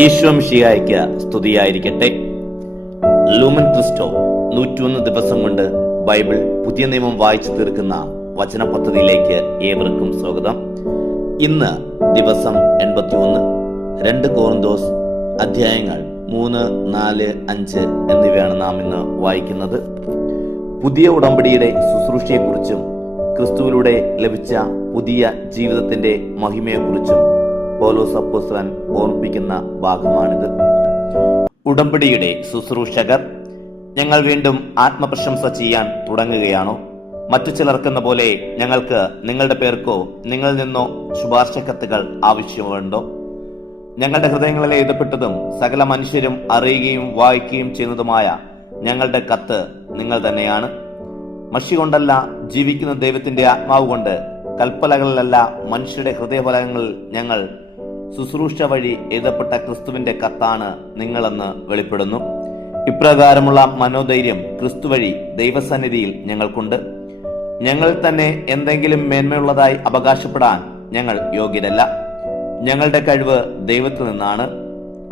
ഈശോമിശിഹായ്ക്ക് സ്തുതിയായിരിക്കട്ടെ. Lumen Cristo 101 ദിവസം കൊണ്ട് ബൈബിൾ പുതിയ നിയമം വായിച്ചു തീർക്കുന്ന വചന പദ്ധതിയിലേക്ക് ഏവർക്കും സ്വാഗതം. ഇന്ന് ദിവസം 81. 2 കോറിന്തോസ് അധ്യായങ്ങൾ 3, 4, 5 എന്നിവയാണ് നാം ഇന്ന് വായിക്കുന്നത്. പുതിയ ഉടമ്പടിയുടെ ശുശ്രൂഷയെക്കുറിച്ചും ക്രിസ്തുവിലൂടെ ലഭിച്ച പുതിയ ജീവിതത്തിന്റെ മഹിമയെക്കുറിച്ചും പൗലോസ് അപ്പോസ്തലൻ ഓർമ്മിപ്പിക്കുന്ന ഭാഗമാണിത്. ഉടമ്പടിയുടെ ശുശ്രൂഷകർ, ഞങ്ങൾ വീണ്ടും ആത്മപ്രശംസ ചെയ്യാൻ തുടങ്ങുകയാണോ? മറ്റു ചിലർക്കെന്ന പോലെ ഞങ്ങൾക്ക് നിങ്ങളുടെ പേർക്കോ നിങ്ങളിൽ നിന്നോ ശുപാർശ കത്തുകൾ ആവശ്യമുണ്ടോ? ഞങ്ങളുടെ ഹൃദയങ്ങളിൽ എഴുതപ്പെട്ടതും സകല മനുഷ്യരും അറിയുകയും വായിക്കുകയും ചെയ്യുന്നതുമായ ഞങ്ങളുടെ കത്ത് നിങ്ങൾ തന്നെയാണ്. മഷി കൊണ്ടല്ല, ജീവിക്കുന്ന ദൈവത്തിന്റെ ആത്മാവ് കൊണ്ട്, കൽപ്പലകളിലല്ല, മനുഷ്യരുടെ ഹൃദയഫലങ്ങളിൽ ഞങ്ങൾ ശുശ്രൂഷ വഴി എഴുതപ്പെട്ട ക്രിസ്തുവിന്റെ കത്താണ് നിങ്ങളെന്ന് വെളിപ്പെടുന്നു. ഇപ്രകാരമുള്ള മനോധൈര്യം ക്രിസ്തു വഴി ദൈവസന്നിധിയിൽ ഞങ്ങൾക്കുണ്ട്. ഞങ്ങൾ തന്നെ എന്തെങ്കിലും മേന്മയുള്ളതായി അവകാശപ്പെടാൻ ഞങ്ങൾ യോഗ്യരല്ല. ഞങ്ങളുടെ കഴിവ് ദൈവത്തിൽ നിന്നാണ്.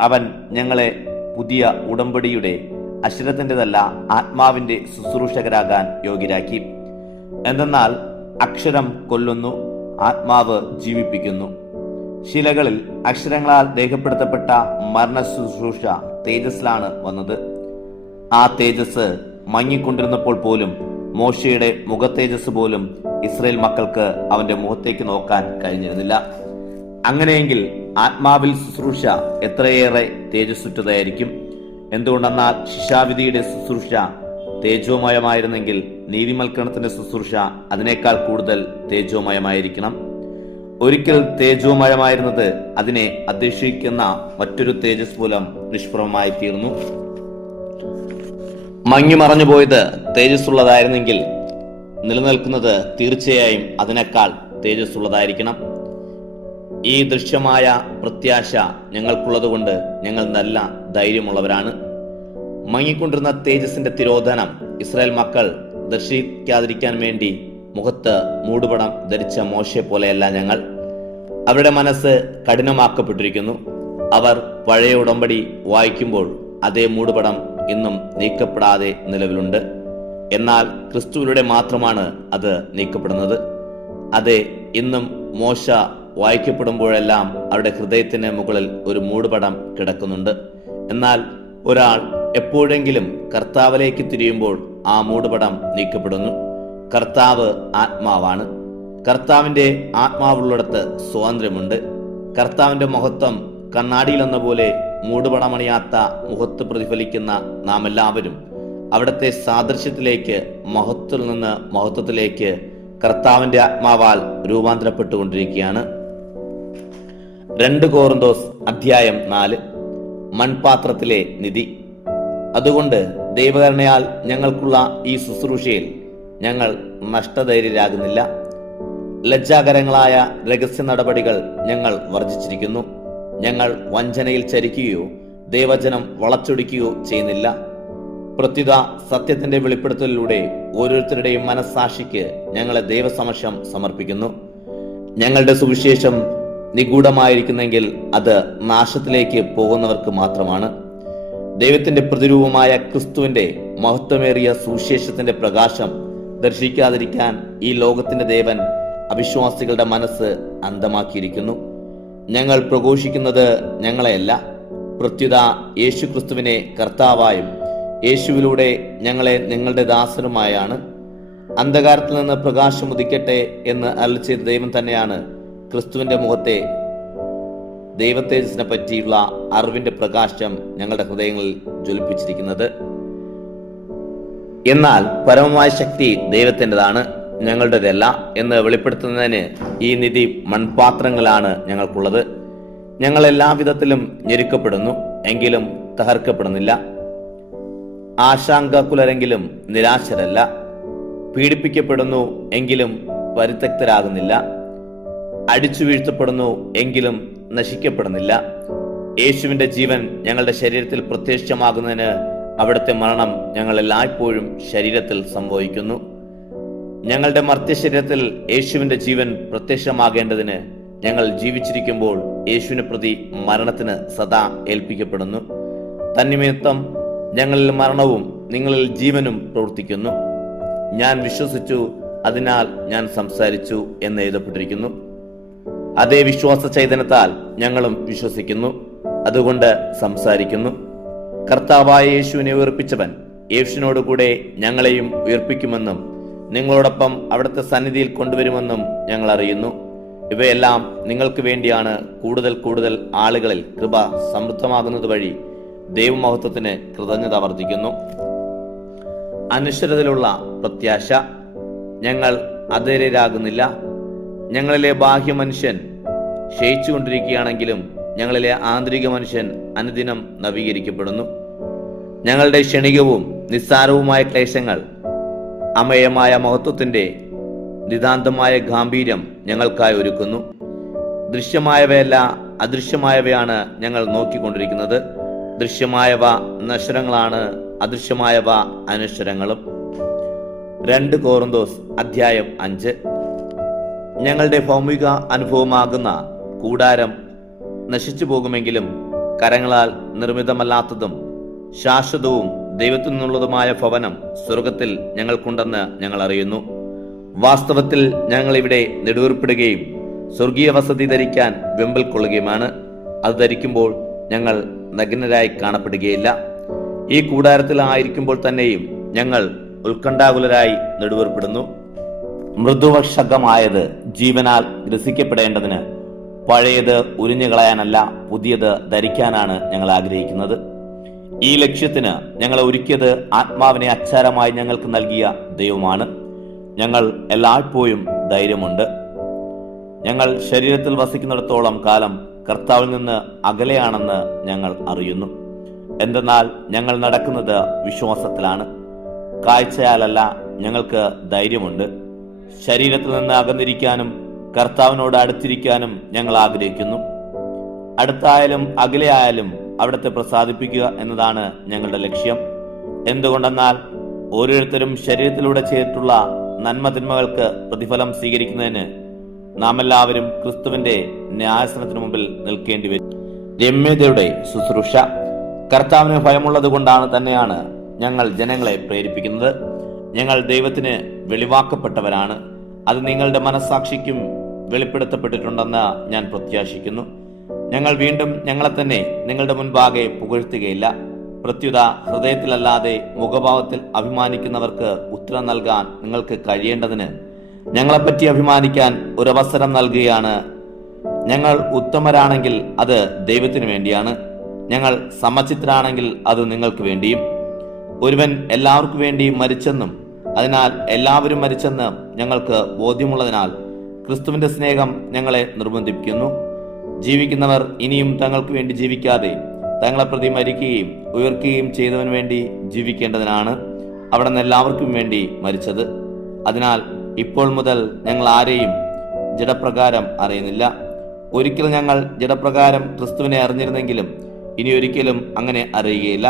അവൻ ഞങ്ങളെ പുതിയ ഉടമ്പടിയുടെ അക്ഷരത്തിൻ്റെതല്ല, ആത്മാവിന്റെ ശുശ്രൂഷകരാകാൻ യോഗ്യരാക്കി. എന്തെന്നാൽ അക്ഷരം കൊല്ലുന്നു, ആത്മാവ് ജീവിപ്പിക്കുന്നു. ശിലകളിൽ അക്ഷരങ്ങളാൽ രേഖപ്പെടുത്തപ്പെട്ട മരണ ശുശ്രൂഷ തേജസ്സിലാണ് വന്നത്. ആ തേജസ് മങ്ങിക്കൊണ്ടിരുന്നപ്പോൾ പോലും മോശയുടെ മുഖതേജസ് പോലും ഇസ്രായേൽ മക്കൾക്ക് അവന്റെ മുഖത്തേക്ക് നോക്കാൻ കഴിഞ്ഞിരുന്നില്ല. അങ്ങനെയെങ്കിൽ ആത്മാവിൽ ശുശ്രൂഷ എത്രയേറെ തേജസ്സുറ്റതായിരിക്കും. എന്തുകൊണ്ടെന്നാൽ ശിക്ഷാവിധിയുടെ ശുശ്രൂഷ തേജോമയമായിരുന്നെങ്കിൽ നീതിമൽക്കരണത്തിന്റെ ശുശ്രൂഷ അതിനേക്കാൾ കൂടുതൽ തേജോമയമായിരിക്കണം. ഒരിക്കൽ തേജോമയമായിരുന്നത് അതിനെ അധിക്ഷേപിക്കുന്ന മറ്റൊരു തേജസ് മൂലം നിഷ്പ്രഭമായി തീർന്നു. മങ്ങി മറഞ്ഞു പോയത് തേജസ്സുള്ളതായിരുന്നെങ്കിൽ നിലനിൽക്കുന്നത് തീർച്ചയായും അതിനേക്കാൾ തേജസ്സുള്ളതായിരിക്കണം. ഈ ദൃശ്യമായ പ്രത്യാശ ഞങ്ങൾക്കുള്ളതുകൊണ്ട് ഞങ്ങൾ നല്ല ധൈര്യമുള്ളവരാണ്. മങ്ങിക്കൊണ്ടിരുന്ന തേജസ്സിന്റെ തിരോധനം ഇസ്രായേൽ മക്കൾ ദർശിക്കാതിരിക്കാൻ വേണ്ടി മുഖത്ത് മൂടുപടം ധരിച്ച മോശയെ പോലെയല്ല ഞങ്ങൾ. അവരുടെ മനസ്സ് കഠിനമാക്കപ്പെട്ടിരിക്കുന്നു. അവർ പഴയ ഉടമ്പടി വായിക്കുമ്പോൾ അതേ മൂടുപടം ഇന്നും നീക്കപ്പെടാതെ നിലവിലുണ്ട്. എന്നാൽ ക്രിസ്തുവിലൂടെ മാത്രമാണ് അത് നീക്കപ്പെടുന്നത്. അതെ, ഇന്നും മോശ വായിക്കപ്പെടുമ്പോഴെല്ലാം അവരുടെ ഹൃദയത്തിന് മുകളിൽ ഒരു മൂടുപടം കിടക്കുന്നുണ്ട്. എന്നാൽ ഒരാൾ എപ്പോഴെങ്കിലും കർത്താവിലേക്ക് തിരിയുമ്പോൾ ആ മൂടുപടം നീക്കപ്പെടുന്നു. കർത്താവ് ആത്മാവാണ്. കർത്താവിന്റെ ആത്മാവുള്ളിടത്ത് സ്വാതന്ത്ര്യമുണ്ട്. കർത്താവിന്റെ മഹത്വം കണ്ണാടിയിലെന്ന പോലെ മൂടുപടമണിയാത്ത മുഖത്ത് പ്രതിഫലിക്കുന്ന നാം എല്ലാവരും അവിടുത്തെ സാദൃശ്യത്തിലേക്ക്, മഹത്വത്തിൽ നിന്ന് മഹത്വത്തിലേക്ക് കർത്താവിന്റെ ആത്മാവാൽ രൂപാന്തരപ്പെട്ടുകൊണ്ടിരിക്കുകയാണ്. 2 കോറിന്തോസ് അധ്യായം 4. മൺപാത്രത്തിലെ നിധി. അതുകൊണ്ട് ദൈവകരുണയാൽ ഞങ്ങൾക്കുള്ള ഈ ശുശ്രൂഷയിൽ ഞങ്ങൾ നഷ്ടധൈര്യരാകുന്നില്ല. ലജ്ജാകരങ്ങളായ രഹസ്യ നടപടികൾ ഞങ്ങൾ വർജിച്ചിരിക്കുന്നു. ഞങ്ങൾ വഞ്ചനയിൽ ചരിക്കുകയോ ദൈവജനം വളച്ചൊടിക്കുകയോ ചെയ്യുന്നില്ല. പ്രത്യുത സത്യത്തിന്റെ വെളിപ്പെടുത്തലിലൂടെ ഓരോരുത്തരുടെയും മനസ്സാക്ഷിക്ക് ഞങ്ങളെ ദൈവസമക്ഷം സമർപ്പിക്കുന്നു. ഞങ്ങളുടെ സുവിശേഷം നിഗൂഢമായിരിക്കുന്നെങ്കിൽ അത് നാശത്തിലേക്ക് പോകുന്നവർക്ക് മാത്രമാണ്. ദൈവത്തിന്റെ പ്രതിരൂപമായ ക്രിസ്തുവിന്റെ മഹത്വമേറിയ സുവിശേഷത്തിന്റെ പ്രകാശം ദർശിക്കാതിരിക്കാൻ ഈ ലോകത്തിന്റെ ദേവൻ അവിശ്വാസികളുടെ മനസ്സ് അന്ധമാക്കിയിരിക്കുന്നു. ഞങ്ങൾ പ്രഘോഷിക്കുന്നത് ഞങ്ങളെയല്ല, പ്രത്യുത യേശു ക്രിസ്തുവിനെ കർത്താവായും യേശുവിലൂടെ ഞങ്ങളെ നിങ്ങളുടെ ദാസനുമായാണ്. അന്ധകാരത്തിൽ നിന്ന് പ്രകാശം ഉദിക്കട്ടെ എന്ന് അരുളിച്ചെയ്ത ദൈവം തന്നെയാണ് ക്രിസ്തുവിന്റെ മുഖത്തെ ദൈവതേജസ്സിനെ പറ്റിയുള്ള അറിവിന്റെ പ്രകാശം ഞങ്ങളുടെ ഹൃദയങ്ങളിൽ ജ്വലിപ്പിച്ചിരിക്കുന്നത്. എന്നാൽ പരമമായ ശക്തി ദൈവത്തിൻ്റെതാണ്, ഞങ്ങളുടേതല്ല എന്ന് വെളിപ്പെടുത്തുന്നതിന് ഈ നിധി മൺപാത്രങ്ങളാണ് ഞങ്ങൾക്കുള്ളത്. ഞങ്ങൾ എല്ലാവിധത്തിലും ഞെരുക്കപ്പെടുന്നു, എങ്കിലും തകർക്കപ്പെടുന്നില്ല. ആശങ്കാകുലരെങ്കിലും നിരാശരല്ല. പീഡിപ്പിക്കപ്പെടുന്നു, എങ്കിലും പരിത്യക്തരാകുന്നില്ല. അടിച്ചു വീഴ്ത്തപ്പെടുന്നു, എങ്കിലും നശിക്കപ്പെടുന്നില്ല. യേശുവിന്റെ ജീവൻ ഞങ്ങളുടെ ശരീരത്തിൽ പ്രത്യക്ഷമാകുന്നതിന് അവിടുത്തെ മരണം ഞങ്ങൾ എല്ലായ്പ്പോഴും ശരീരത്തിൽ സംഭവിക്കുന്നു. ഞങ്ങളുടെ മർത്യശരീരത്തിൽ യേശുവിന്റെ ജീവൻ പ്രത്യക്ഷമാകേണ്ടതിന് ഞങ്ങൾ ജീവിച്ചിരിക്കുമ്പോൾ യേശുവിനെ പ്രതി മരണത്തിന് സദാ ഏൽപ്പിക്കപ്പെടുന്നു. തന്നിമിത്തം ഞങ്ങളിൽ മരണവും നിങ്ങളിൽ ജീവനും പ്രവർത്തിക്കുന്നു. ഞാൻ വിശ്വസിച്ചു, അതിനാൽ ഞാൻ സംസാരിച്ചു എന്ന് എഴുതപ്പെട്ടിരിക്കുന്നു. അതേ വിശ്വാസ ചൈതന്യത്താൽ ഞങ്ങളും വിശ്വസിക്കുന്നു, അതുകൊണ്ട് സംസാരിക്കുന്നു. കർത്താവായ യേശുവിനെ ഉയർപ്പിച്ചവൻ യേശുവിനോടുകൂടെ ഞങ്ങളെയും ഉയർപ്പിക്കുമെന്നും നിങ്ങളോടൊപ്പം അവിടുത്തെ സന്നിധിയിൽ കൊണ്ടുവരുമെന്നും ഞങ്ങൾ അറിയുന്നു. ഇവയെല്ലാം നിങ്ങൾക്ക് വേണ്ടിയാണ്, കൂടുതൽ കൂടുതൽ ആളുകളിൽ കൃപ സമൃദ്ധമാകുന്നത് വഴി ദൈവമഹത്വത്തിന് കൃതജ്ഞത വർദ്ധിക്കുന്നു. അനശ്വരതയിലുള്ള പ്രത്യാശ. ഞങ്ങൾ അധൈര്യരാകുന്നില്ല. ഞങ്ങളിലെ ബാഹ്യ മനുഷ്യൻ ക്ഷയിച്ചുകൊണ്ടിരിക്കുകയാണെങ്കിലും ഞങ്ങളിലെ ആന്തരിക മനുഷ്യൻ അനുദിനം നവീകരിക്കപ്പെടുന്നു. ഞങ്ങളുടെ ക്ഷണികവും നിസ്സാരവുമായ ക്ലേശങ്ങൾ അമേയമായ മഹത്വത്തിന്റെ നിതാന്തമായ ഗാംഭീര്യം ഞങ്ങൾക്കായി ഒരുക്കുന്നു. ദൃശ്യമായവയല്ല, അദൃശ്യമായവയാണ് ഞങ്ങൾ നോക്കിക്കൊണ്ടിരിക്കുന്നത്. ദൃശ്യമായവ നശ്വരങ്ങളാണ്, അദൃശ്യമായവ അനശ്വരങ്ങളും. 2 കൊരിന്തോസ് അധ്യായം 5. ഞങ്ങളുടെ ഭൗമിക അനുഭവമാകുന്ന കൂടാരം നശിച്ചു പോകുമെങ്കിലും കരങ്ങളാൽ നിർമ്മിതമല്ലാത്തതും ശാശ്വതവും ദൈവത്തിൽ നിന്നുള്ളതുമായ ഭവനം സ്വർഗത്തിൽ ഞങ്ങൾക്കുണ്ടെന്ന് ഞങ്ങൾ അറിയുന്നു. വാസ്തവത്തിൽ ഞങ്ങൾ ഇവിടെ നെടുവേർപ്പെടുകയും സ്വർഗീയ വസതി ധരിക്കാൻ വെമ്പൽ കൊള്ളുകയുമാണ്. അത് ധരിക്കുമ്പോൾ ഞങ്ങൾ നഗ്നരായി കാണപ്പെടുകയില്ല. ഈ കൂടാരത്തിലായിരിക്കുമ്പോൾ തന്നെയും ഞങ്ങൾ ഉത്കണ്ഠാകുലരായി നെടുവേർപ്പെടുന്നു. മൃദുവക്ഷകമായത് ജീവനാൽ ഗ്രസിക്കപ്പെടേണ്ടതിന് പഴയത് ഉരിഞ്ഞു കളയാനല്ല, പുതിയത് ധരിക്കാനാണ് ഞങ്ങൾ ആഗ്രഹിക്കുന്നത്. ഈ ലക്ഷ്യത്തിന് ഞങ്ങളെ ഒരുക്കിയത് ആത്മാവിനെ അച്ചാരമായി ഞങ്ങൾക്ക് നൽകിയ ദൈവമാണ്. ഞങ്ങൾ എല്ലായ്പ്പോഴും ധൈര്യമുണ്ട്. ഞങ്ങൾ ശരീരത്തിൽ വസിക്കുന്നിടത്തോളം കാലം കർത്താവിൽ നിന്ന് അകലെയാണെന്ന് ഞങ്ങൾ അറിയുന്നു. എന്തെന്നാൽ ഞങ്ങൾ നടക്കുന്നത് വിശ്വാസത്തിലാണ്, കാഴ്ചയാലല്ല. ഞങ്ങൾക്ക് ധൈര്യമുണ്ട്. ശരീരത്തിൽ നിന്ന് അകന്നിരിക്കാനും കർത്താവിനോട് അടുത്തിരിക്കാനും ഞങ്ങൾ ആഗ്രഹിക്കുന്നു. അടുത്തായാലും അകലെയായാലും അവിടുത്തെ പ്രസാദിപ്പിക്കുക എന്നതാണ് ഞങ്ങളുടെ ലക്ഷ്യം. എന്തുകൊണ്ടെന്നാൽ ഓരോരുത്തരും ശരീരത്തിലൂടെ ചെയ്തിട്ടുള്ള നന്മതിന്മകൾക്ക് പ്രതിഫലം സ്വീകരിക്കുന്നതിന് നാം എല്ലാവരും ക്രിസ്തുവിന്റെ ന്യായാസനത്തിന് മുമ്പിൽ നിൽക്കേണ്ടി വരും. രമ്യതയുടെ ശുശ്രൂഷ. കർത്താവിന് ഭയമുള്ളത് കൊണ്ടാണ് തന്നെയാണ് ഞങ്ങൾ ജനങ്ങളെ പ്രേരിപ്പിക്കുന്നത്. ഞങ്ങൾ ദൈവത്തിന് വെളിവാക്കപ്പെട്ടവരാണ്. അത് നിങ്ങളുടെ മനസ്സാക്ഷിക്കും വെളിപ്പെടുത്തപ്പെട്ടിട്ടുണ്ടെന്ന് ഞാൻ പ്രത്യാശിക്കുന്നു. ഞങ്ങൾ വീണ്ടും ഞങ്ങളെ തന്നെ നിങ്ങളുടെ മുൻപാകെ പുകഴ്ത്തുകയില്ല. പ്രത്യുത ഹൃദയത്തിലല്ലാതെ മുഖഭാവത്തിൽ അഭിമാനിക്കുന്നവർക്ക് ഉത്തരം നൽകാൻ നിങ്ങൾക്ക് കഴിയേണ്ടതിന് ഞങ്ങളെപ്പറ്റി അഭിമാനിക്കാൻ ഒരവസരം നൽകുകയാണ്. ഞങ്ങൾ ഉത്തമരാണെങ്കിൽ അത് ദൈവത്തിനു വേണ്ടിയാണ്. ഞങ്ങൾ സമചിത്തരാണെങ്കിൽ അത് നിങ്ങൾക്ക് വേണ്ടിയും. ഒരുവൻ എല്ലാവർക്കു വേണ്ടി മരിച്ചെന്നും അതിനാൽ എല്ലാവരും മരിച്ചെന്ന് ഞങ്ങൾക്ക് ബോധ്യമുള്ളതിനാൽ ക്രിസ്തുവിന്റെ സ്നേഹം ഞങ്ങളെ നിർബന്ധിപ്പിക്കുന്നു. ജീവിക്കുന്നവർ ഇനിയും തങ്ങൾക്ക് വേണ്ടി ജീവിക്കാതെ തങ്ങളെ പ്രതി മരിക്കുകയും ഉയർക്കുകയും ചെയ്തവന് വേണ്ടി ജീവിക്കേണ്ടതിനാണ് അവിടെ നിന്ന് എല്ലാവർക്കും വേണ്ടി മരിച്ചത്. അതിനാൽ ഇപ്പോൾ മുതൽ ഞങ്ങൾ ആരെയും ജഡപ്രകാരം അറിയുന്നില്ല. ഒരിക്കൽ ഞങ്ങൾ ജഡപ്രകാരം ക്രിസ്തുവിനെ അറിഞ്ഞിരുന്നെങ്കിലും ഇനി ഒരിക്കലും അങ്ങനെ അറിയുകയില്ല.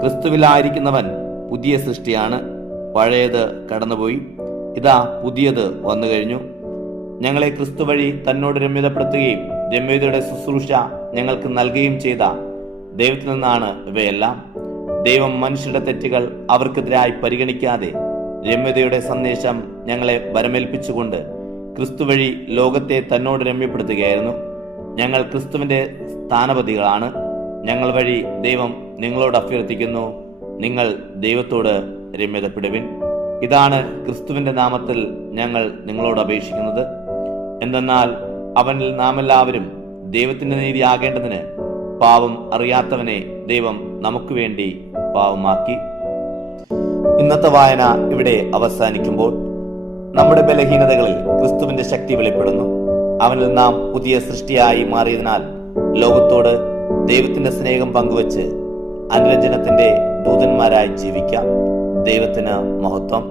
ക്രിസ്തുവിലായിരിക്കുന്നവൻ പുതിയ സൃഷ്ടിയാണ്. പഴയത് കടന്നുപോയി, ഇതാ പുതിയത് വന്നു കഴിഞ്ഞു. ഞങ്ങളെ ക്രിസ്തു വഴി തന്നോട് രമ്യതപ്പെടുത്തുകയും രമ്യതയുടെ ശുശ്രൂഷ ഞങ്ങൾക്ക് നൽകുകയും ചെയ്ത ദൈവത്തിൽ നിന്നാണ് ഇവയെല്ലാം. ദൈവം മനുഷ്യരുടെ തെറ്റുകൾ അവർക്കെതിരായി പരിഗണിക്കാതെ രമ്യതയുടെ സന്ദേശം ഞങ്ങളെ വരമേൽപ്പിച്ചുകൊണ്ട് ക്രിസ്തു വഴി ലോകത്തെ തന്നോട് രമ്യപ്പെടുത്തുകയായിരുന്നു. ഞങ്ങൾ ക്രിസ്തുവിന്റെ സ്ഥാനപതികളാണ്. ഞങ്ങൾ വഴി ദൈവം നിങ്ങളോട് അഭ്യർത്ഥിക്കുന്നു, നിങ്ങൾ ദൈവത്തോട് രമ്യതപ്പെടുവിൻ. ഇതാണ് ക്രിസ്തുവിന്റെ നാമത്തിൽ ഞങ്ങൾ നിങ്ങളോട് അപേക്ഷിക്കുന്നത്. എന്തെന്നാൽ അവനിൽ നാം എല്ലാവരും ദൈവത്തിന്റെ നീതി ആകേണ്ടതിന് പാവം അറിയാത്തവനെ ദൈവം നമുക്ക് വേണ്ടി പാവമാക്കി. ഇന്നത്തെ വായന ഇവിടെ അവസാനിക്കുമ്പോൾ നമ്മുടെ ബലഹീനതകളിൽ ക്രിസ്തുവിന്റെ ശക്തി വെളിപ്പെടുന്നു. അവനിൽ നാം പുതിയ സൃഷ്ടിയായി മാറിയതിനാൽ ലോകത്തോട് ദൈവത്തിന്റെ സ്നേഹം പങ്കുവച്ച് അനുരഞ്ജനത്തിന്റെ ദൂതന്മാരായി ജീവിക്കാം. ദൈവത്തിന് മഹത്വം.